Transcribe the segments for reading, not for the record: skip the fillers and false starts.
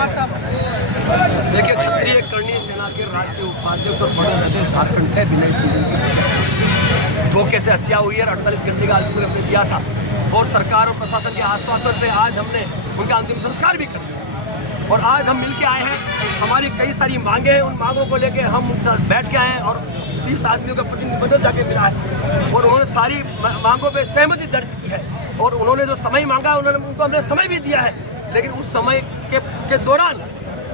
देखिए, क्षत्रिय कर्णी सेना के राष्ट्रीय उपाध्यक्ष और बड़े नेता झारखंड के विनय सिंह की धोखे से हत्या हुई है। 48 घंटे का अल्टीमेटम हमने दिया था और सरकार और प्रशासन के आश्वासन पे आज हमने उनका अंतिम संस्कार भी कर दिया। और आज हम मिल के आए हैं, हमारी कई सारी मांगे हैं, उन मांगों को लेके हम बैठ के आए हैं और 20 आदमियों का प्रतिनिधिमंडल जाके मिला है और उन्होंने सारी मांगों पे सहमति दर्ज की है। और उन्होंने जो समय मांगा उनको हमने समय भी दिया है, लेकिन उस समय के दौरान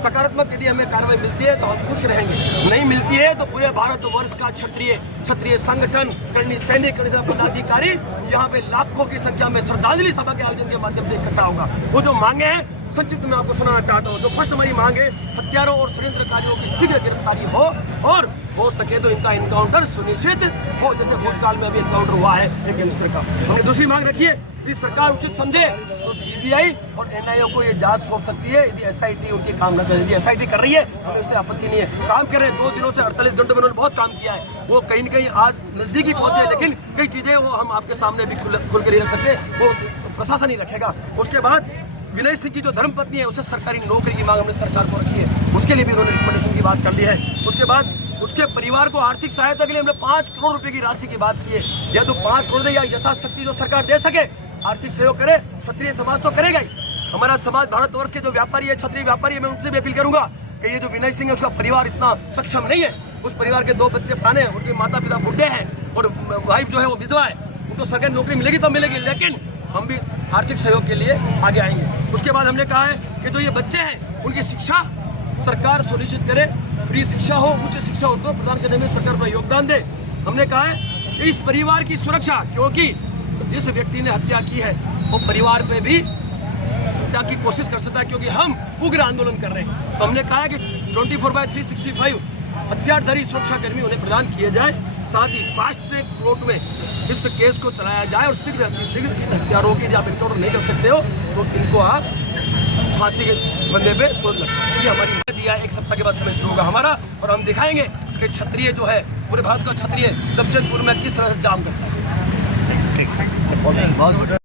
सकारात्मक यदि हमें कार्रवाई मिलती है तो हम खुश रहेंगे, नहीं मिलती है तो पूरे भारतवर्ष का क्षत्रिय संगठन, कर्णी सैनिक, पदाधिकारी यहाँ पे लाखों की संख्या में श्रद्धांजलि सभा के आयोजन के माध्यम से इकट्ठा होगा। वो जो मांगे हैं संक्षिप्त में आपको सुनाना चाहता हूँ। जो फर्स्ट हमारी मांग है, हत्यारों और षड्यंत्रकारियों की शीघ्र गिरफ्तारी और हो सके तो इनका इनकाउंटर सुनिश्चित हो, जैसे भूतकाल में अभी इनकाउंटर हुआ है एक गैंगस्टर का। हमने दूसरी मांग रखी है, यदि सरकार उचित समझे तो सीबीआई और एनआईए को ये जांच सौंप सकती है। यदि एसआईटी उनकी काम न करे, यदि एसआईटी कर रही है हमें उससे आपत्ति नहीं है। काम कर रहे हैं, 2 दिनों से 48 घंटे में उन्होंने बहुत काम किया है। वो कहीं न कहीं आज नजदीकी पहुंचे, लेकिन कई चीजें वो हम आपके सामने भी खुल कर नहीं रख सकते, वो प्रशासन ही रखेगा। उसके बाद विनय सिंह की जो धर्मपत्नी है उसे सरकारी नौकरी की मांग हमने सरकार को रखी है, उसके लिए भी उन्होंने रिकमेंडेशन की बात कर ली है। उसके बाद उसके परिवार को आर्थिक सहायता के लिए हमने 5 करोड़ रुपए की राशि की बात की है। या तो 5 करोड़ दे या यथाशक्ति जो सरकार दे सके आर्थिक सहयोग करे, क्षत्रिय समाज तो करेगा ही। हमारा समाज भारतवर्ष के जो व्यापारी है, क्षत्रिय व्यापारी है, मैं उनसे भी अपील करूंगा कि ये जो विनय सिंह है उसका परिवार इतना सक्षम नहीं है। उस परिवार के 2 बच्चे पाने हैं, उनके माता पिता बुढ़े हैं और वाइफ जो है वो विधवा है, उनको सरकारी नौकरी मिलेगी तो मिलेगी, लेकिन हम भी आर्थिक सहयोग के लिए आगे आएंगे। उसके बाद हमने कहा है कि जो ये बच्चे हैं उनकी शिक्षा सरकार सुनिश्चित करे, फ्री शिक्षा हो, उच्च शिक्षा उनको प्रदान करने में सरकार अपना योगदान दे। हमने कहा है कि इस परिवार की सुरक्षा, क्योंकि जिस व्यक्ति ने हत्या की है वो परिवार पे भी हत्या की कोशिश कर सकता है, क्योंकि हम उग्र आंदोलन कर रहे हैं। तो हमने कहा है कि 24/365 हथियारधारी सुरक्षा कर्मी उन्हें प्रदान किए जाए, साथ ही फास्ट ट्रैक कोर्ट में इस केस को चलाया जाए और शीघ्र इन हत्यारों की, यदि आप इनकाउंटर नहीं कर सकते हो तो इनको आप फांसी के बंदे पे तुरंत लगता। ये हमारी दिया 1 सप्ताह के बाद समय शुरू होगा हमारा, और हम दिखाएंगे कि क्षत्रिय जो है पूरे भारत का क्षत्रिय जमशेदपुर में किस तरह से जाम करता है।